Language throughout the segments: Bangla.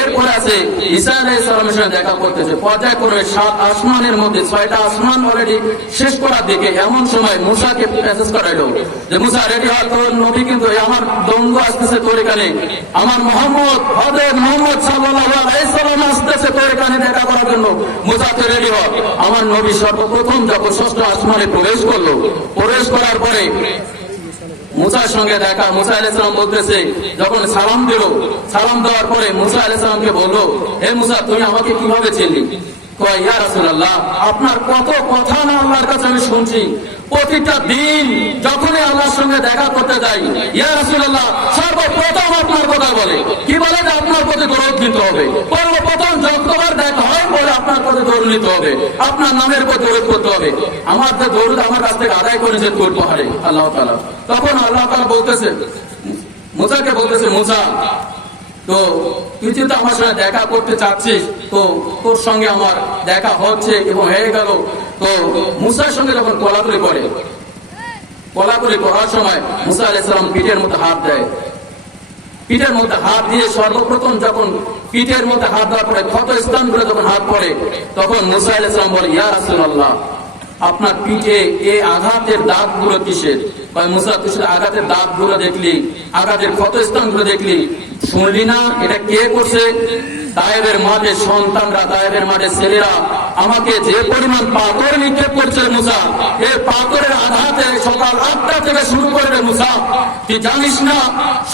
এরপরে আছে ঈসা আলাইহিস সালামের সঙ্গে দেখা করতেছে। পর্যায়ক্রমে 7 আসমানের মধ্যে 6টা আসমান অলরেডি শেষ করার দিকে, এমন সময় মুসাকে মেসেজ করাইলো যে মুসা রেডি হওয়ার, তোর নবী কিন্তু আমার দ্বন্দ্ব আসতেছে তোর এখানে, আমার মোহাম্মদ হযরত মুহাম্মদ সাল্লাল্লাহু আলাইহি সাল্লাম আসতেছে তোর এখানে দেখা করার জন্য, মুসা তো রেডি হ। আমার নবী সর্বপ্রথম যখন 6টা আসমানে প্রবেশ করলো, প্রবেশ করার পরে মুসার সঙ্গে দেখা, মুসা আলাইহিস সালাম বলতেছে, যখন সালাম দিল, সালাম দেওয়ার পরে মুসা আলাইহিস সালামকে বললো, হে মুসা তুমি আমাকে কিভাবে চিনলি? কয় ইয়া রাসূলুল্লাহ, আপনার কত কথা না আল্লাহর কাছে আমি শুনছি, প্রতিটা দিন যখনই আল্লাহর সঙ্গে দেখা করতে যাই ইয়া রাসূলুল্লাহ সর্বপ্রথম আপনার কথা বলে, কি বলে যে আপনার প্রতি দরুদ নিতে হবে, সর্বপ্রথম যতবার দেখা হয় বলে আপনার প্রতি দরুদ নিতে হবে, আপনার নামের প্রতি দরুদ করতে হবে। আমার যে দরুদ আমার কাছ থেকে আদায় করেছেন কোট পাহাড়ে আল্লাহ তাআলা, তখন আল্লাহ তাআলা বলতেছে মুসাকে, বলতেছে মুসা তো তুই যেহেতু আমার সঙ্গে দেখা করতে চাচ্ছিস, তো তোর সঙ্গে আমার দেখা হচ্ছে এবং হয়ে গেল। তো মুসার সঙ্গে যখন কোলাকুলি করে, কোলাকুলি করার সময় মুসা আলাইহিস সালাম পিঠের মধ্যে হাত দেয়, পিঠের মধ্যে হাত দিয়ে সর্বপ্রথম যখন পিঠের মধ্যে হাত দেওয়ার পরে ক্ষত স্থানগুলো যখন হাত পড়ে, তখন মুসা আলাইহিস সালাম বলে ইয়া রাসূলুল্লাহ আপনার পিঠে এই আঘাতের দাগগুলো কিসের? মুসা তুই শুধু আঘাতের দাগগুলো দেখলি, আঘাতের ক্ষত স্থানগুলো দেখলি, শুনলি না এটা কে করছে? তায়েবের মাঠে সন্তানরা, তায়েবের মাঠে ছেলেরা আমাকে যে পরিমাণ পাথর নিক্ষেপ করছে মুসা, এই পাথরের আঘাতে সকাল 8টা থেকে শুরু করে রে মুসা, তুই জানিস না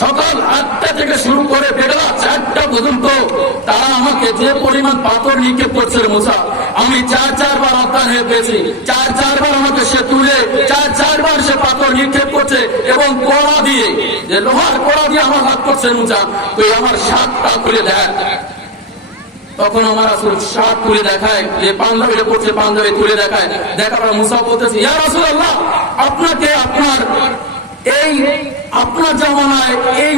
সকাল 8টা থেকে শুরু করে বেলা 4টা পর্যন্ত তারা আমাকে যে পরিমাণ পাথর নিক্ষেপ করছে রে মুসা, আমি 4-4 অজ্ঞান হয়ে পেয়েছি, 4-4 আমাকে সে তুলে 4-4 সে পাথর নিক্ষেপ করছে এবং কড়া দিয়ে, যে লোহার কড়া দিয়ে আমার হাত করছে মুসা, তুই আমার 7টা খুলে দেখ। তখন আমার রাসূল 7 তুলে দেখায়, যে পাঞ্জাবিটা পড়ছে পাঞ্জাবি তুলে দেখায়, দেখার পর মুসা বলতেছে ইয়া রাসূলুল্লাহ আপনাকে আপনার জামানায় এই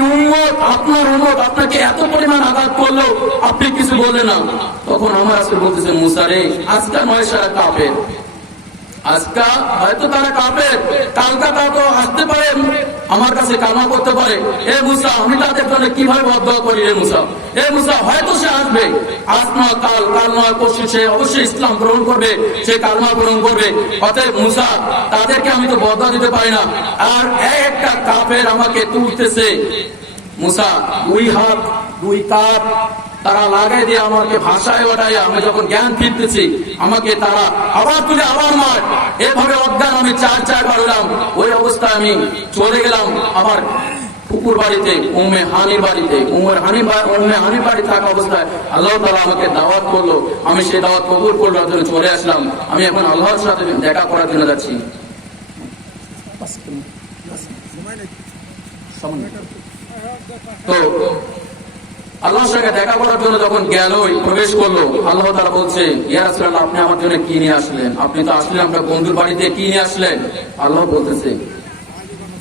আপনার উম্মত আপনাকে এত পরিমাণ আঘাত করলো, আপনি কিছু বললেন না। তখন আমার রাসূল বলতেছে মুসা রে, আজকে নয় সারা কাফের, আজকা হয়তো তারা কাফের, কালকা তা তো আসতে পারে আমার কাছে কামা করতে পারে, এ মুসা আমি তাদের জন্য কিভাবে বদদোয়া করি রে মুসা, এ মুসা হয়তো সে আসবে, আজ নয় কাল, কাল নয় পরশু সে অবশ্যই ইসলাম গ্রহণ করবে, সে কালমা গ্রহণ করবে, অতএব মুসা তাদেরকে আমি তো বদদোয়া দিতে পারি না। আর একটা কাফের আমাকে তুলতেছে মুসা, 2 হাত 2 কাপ তারা লাগাই দিয়ে আমাকে ভাষায় ওঠাই, আমি যখন জ্ঞান ফিরতেছি আমাকে তারা আবার তুলে আবার মার, এভাবে অজ্ঞান আমি 4-4 হলাম। ওই অবস্থায় আমি চলে গেলাম আমার পুকুর বাড়িতে, উম্মে হানির বাড়িতে, উম্মে হানির বাড়ি থাকা অবস্থায় আল্লাহ তাআলা আমাকে দাওয়াত করলো, আমি সেই দাওয়াত কবুল করার জন্য চলে আসলাম। আমি এখন আল্লাহর সাথে দেখা করার জন্য যাচ্ছি। তো আল্লাহর সঙ্গে দেখা করার জন্য যখন গেল, প্রবেশ করলো, আল্লাহ তাআলা বলছে ইয়া রাসূলুল্লাহ আপনি আমার জন্য কি নিয়ে আসলেন? আপনি তো আসলেন আপনার বন্ধুর বাড়িতে, কি নিয়ে আসলেন? আল্লাহ বলতেছে,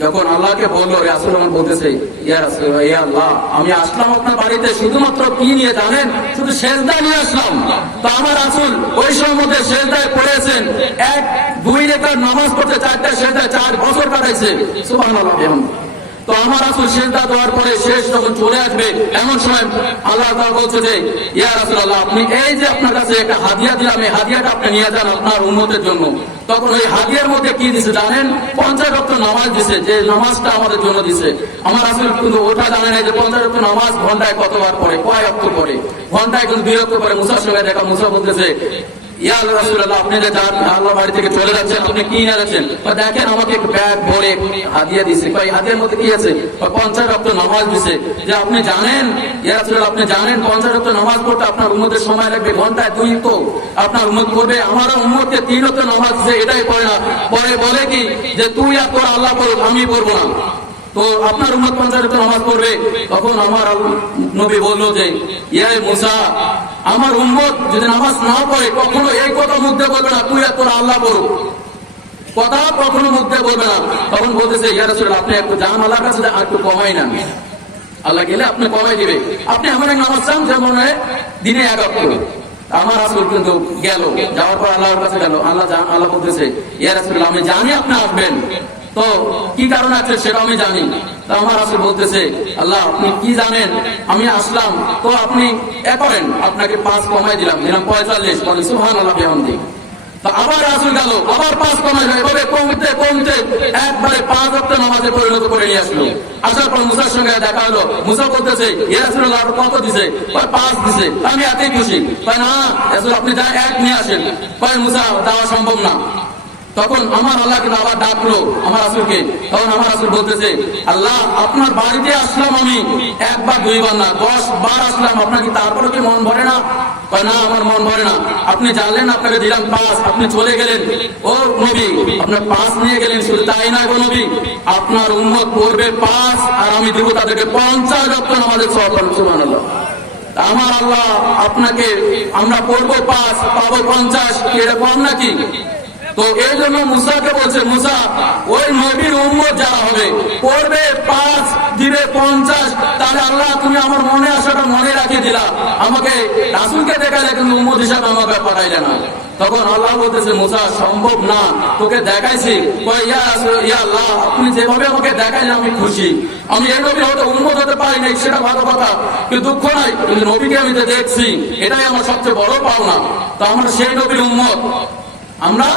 যখন আল্লাহকে বললো রাসূল আমার বলতেছে ইয়া রাসূলুল্লাহ ইয়া আল্লাহ আমি আসলাম আপনার বাড়িতে শুধুমাত্র কি নিয়ে জানেন? শুধু সেজদা নিয়ে আসলাম। তো আমার রাসূল ওই সময় মধ্যে সেজদায় পড়েছেন, 1-2 রাকাত নামাজ পড়তে 4টা সেজদায় 4 বছর কাটাইছে, সুবহানাল্লাহ। তো আমার রাসূল সেজদা দেওয়ার পরে শেষ যখন চলে আসবে, এমন সময় আল্লাহ তাআলা বলছে যে ইয়া রাসূলুল্লাহ আপনি এই যে আপনার কাছে একটা হাদিয়া দিলাম, এই হাদিয়াটা আপনি নিয়ে যান আপনার উম্মতের জন্য। তখন ওই হাদিয়ার মধ্যে কি দিছে জানেন? 50 ওয়াক্ত নামাজ দিছে, যে নামাজটা আমাদের জন্য দিছে। আমার রাসূল কিন্তু ওটা জানে না যে 50 ওয়াক্ত নামাজ ঘন্টায় কতবার পড়ে, কয় ওয়াক্ত পড়ে, ঘন্টায় কিন্তু 2 ওয়াক্ত পড়ে। মুসার সঙ্গে দেখা, মুসা বলতেছে ইয়া রাসূলুল্লাহ আপনি যে আল্লাহ বাড়ি থেকে চলে যাচ্ছেন, আপনি কি নিয়ে যাচ্ছেন? দেখেন আমাকে এক ব্যাগ ভরে হাদিয়া দিছে। কই হাদিয়ার মধ্যে কি আছে? 50 ওয়াক্ত নামাজ দিছে। যে আপনি জানেন ইয়া রাসূলুল্লাহ আপনি জানেন 50 ওয়াক্ত নামাজ পড়তে আপনার উম্মতের সময় লাগবে ঘন্টায় 2 তো আপনার উম্মত করবে, আমার উম্মতকে 3 ওয়াক্ত নামাজ দিছে, এটাই পড়ে না, পরে বলে কি যে তুই আর তোর আল্লাহ পড়ুক আমি পড়বো না। তো আপনার উম্মত 50 ওয়াক্ত নামাজ পড়বে। তখন আমার নবী বললো যে ইয়া মুসা আমার উম্মত যদি নামাজ না পড়ে কখনো এই কথা মুখে বলবে না তুই আর তোর আল্লাহ পড়ুক, কথা কখনো মুখে বলবে না। তখন বলতেছে ইয়া রাসূলুল্লাহ আপনি একটু যান আল্লাহর কাছে, আর একটু কমাই না, আল্লাহ গেলে আপনি কমাই দিবে, আপনি এমন এক নামাজ চান যেমন দিনে 1 ওয়াক্ত। আমার রাসূল কিন্তু গেল, যাওয়ার পর আল্লাহর কাছে গেল, আল্লাহ বলতেছে ইয়া রাসূলুল্লাহ আমি জানি আপনি আসবেন, তো কি কারণ আছে সেটা আমি জানি। তো আমার রাসূল বলতেছে, আল্লাহ আপনি কি জানেন, আমি আসলাম তো আপনি এ করেন, আপনাকে 5 কমাই দিলাম 45, বলেন সুবহানাল্লাহ বিহামদি। তো আবার রাসূল গেল, আবার 5 কমাই দিল, এভাবে কমতে কমতে একবারে 5 ওয়াক্ত নামাজে পরিণত করে নিয়ে আসলো। আসার পর মুসার সঙ্গে দেখা হলো, মুসা বলতেছে ইয়া রাসূলুল্লাহ কত দিছে? 5 দিছে। আমি এতই খুশি। না রাসূল আপনি যা 1 নিয়ে আসেন। মুসা দেওয়া সম্ভব না। তখন আমার আল্লাহকে আবার ডাকলো আমার রাসূলকে। তখন আমার রাসূল বলতেছে, আল্লাহ আপনার বাড়িতে আসলাম আমি 1 বার 2 বার না 10 বার আসলাম, আপনার কি তারপরে কি মন ভরে না? না আমার মন ভরে না। আপনি জানলেন আপনাকে দিলাম 5, আপনি চলে গেলেন, ও নবী আপনার 5 নিয়ে গেলেন। শুধু তাই না গো নবী, আপনার উম্মত পড়বে 5 আর আমি দেব তাদেরকে 50 ওয়াক্ত নামাজের সওয়াব। সুবহানাল্লাহ। আমার আল্লাহ আপনাকে আমরা পড়বো 5 পাবো 50, এরকম নাকি? তো এই জন্য মুসাকে বলছে, মুসা ওই নবীর উম্মত যারা হবে পড়বে 5 দিবে 50, তাহলে আল্লাহ তুমি আমার মনে আসাটা মনে রাখিয়ে দিলা, আমাকে রাসূলকে দেখাইলে কিন্তু উম্মত হিসাবে আমাকে পাঠাইলে না। তখন আল্লাহ বলতেছে, মুসা সম্ভব না, তোকে দেখাইছি। ইয়া আল্লাহ আপনি যেভাবে আমাকে দেখাইলেন আমি খুশি। আমি এই নবী হয়তো উম্মত হতে পারি নাই সেটা ভালো কথা, কিন্তু দুঃখ নাই, কিন্তু নবীকে আমি যে দেখছি এটাই আমার সবচেয়ে বড় পাওনা। তো আমরা সেই নবীর উম্মত, আমরা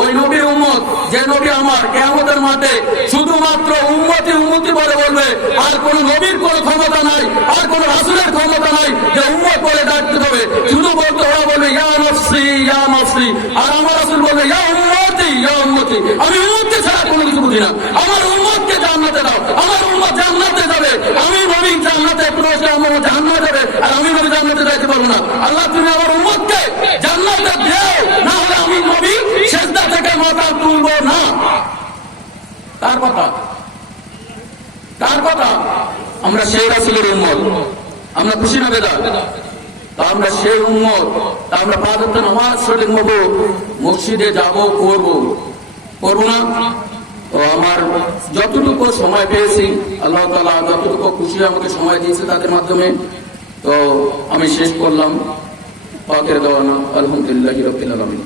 ওই নবীর উম্মত যে নবী আমার কিয়ামতের মাঠে শুধুমাত্র উম্মতি উম্মতি বলে বলবে, আর কোন নবীর কোন ক্ষমতা নাই, আর কোন রাসূলের ক্ষমতা নাই যে উম্মত বলে ডাকতে হবে। শুধু বলতে ওরা বলবে ইয়া নফসি ইয়া নফসি, আর আমার রাসূল বলবে ইয়া উম্মতি ইয়া উম্মতি। আমি উম্মতকে ছাড়া কোনো কিছু বুঝি না, আমার উম্মতকে জান্নাতে দাও, আমার উম্মত জান্নাতে যাবে। আমি নবী জান্নাতে প্রবেশ, আমার জান্নাতে যাবে, আর আমি নবী জান্নাতে যাইতে পারবো না। আল্লাহ তুমি আমার উম্মতকে জান্নাতে দাও, না হলে আমি নবী সিজদা থেকে মাথা তুলবো না। কার কথা? কার কথা? আমরা সেই রাসূলের উম্মত, আমরা খুশি না বেদা? তা আমরা সেই উম্মত, তা আমরা 5 ওয়াক্ত নামাজ সঠিক মতো মসজিদে যাব, করব না? তো আমার যতটুকু সময় পেয়েছি আল্লাহ তাআলা যতটুকু খুশি আমাকে সময় দিয়েছে তাদের মাধ্যমে, তো আমি শেষ করলাম। পাকের দেওয়ানা আলহামদুলিল্লাহি রাব্বিল আলামিন।